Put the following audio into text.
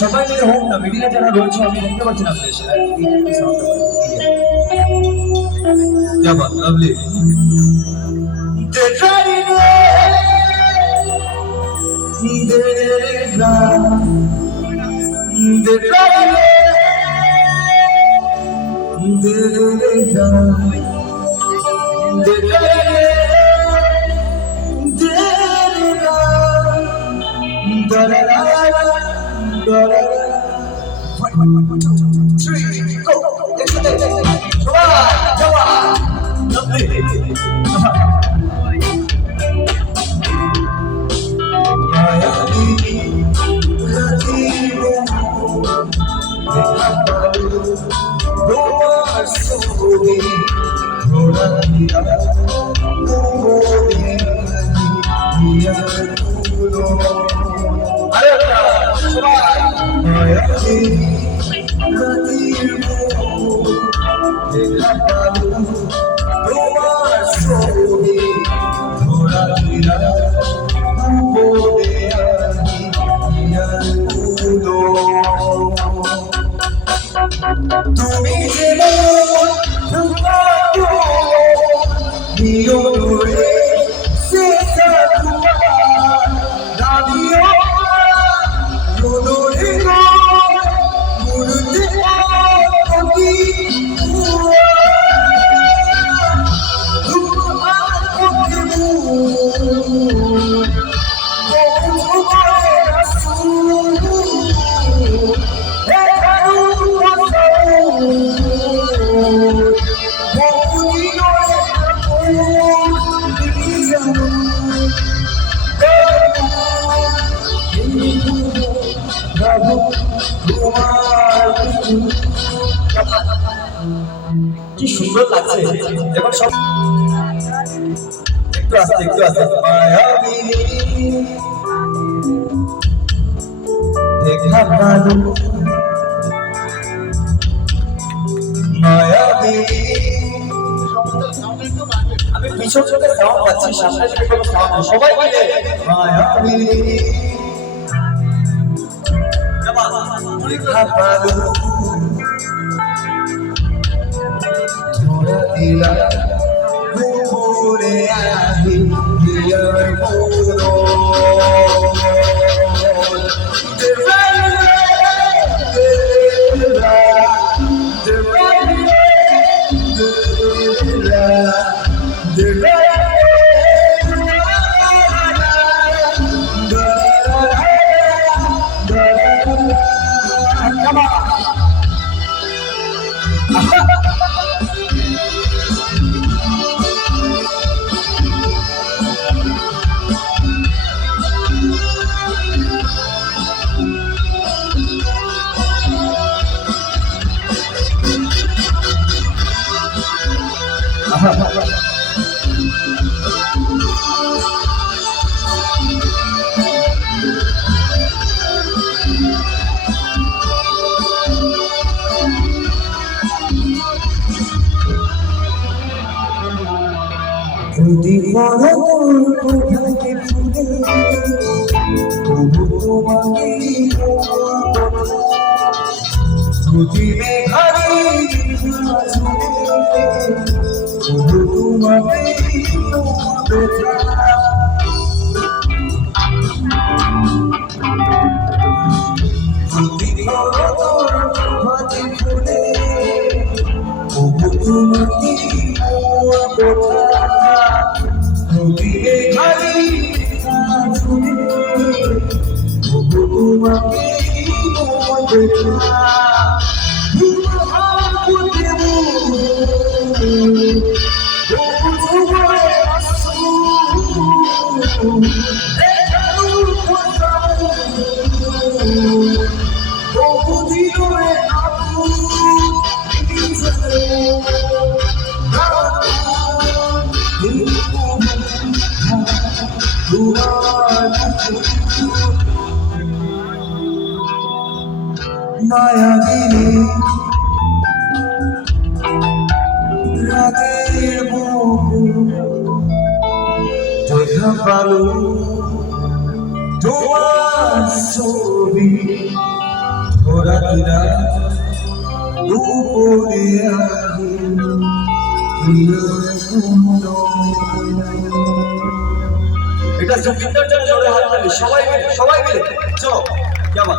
সবাই মিলে হোক না, মিডিয়া যারা রয়েছে আমি দেখতে পাচ্ছি না বেশ। क्या बात लवली তুমি কি সুন্দর লাগছে। এবার সব একটু আস্তে মায়াবিনী দেখা ভালো মায়াবিনী। আমি পিছন থেকে সাউন্ড পাচ্ছি, সামনে থেকে কোনো সাউন্ড নেই, সবাই মিলে মায়াবিনী দেখা ভালো Ila Gure ahi Diyar Puro যদি মরণ কোথাকে ফুলে তবু তোমাকে যদি মেঘারি তবু তোমাকে যদি মরণ কোথাকে ফুলে তবু তোমাকে মায়াবিনী রাতের বহু দেখা পালো তোমার ছবি ভরা দিলা উপরে এটা জোগিন্দার জন্য জোরে হাত তালি সবাই মিলে চলো কেমন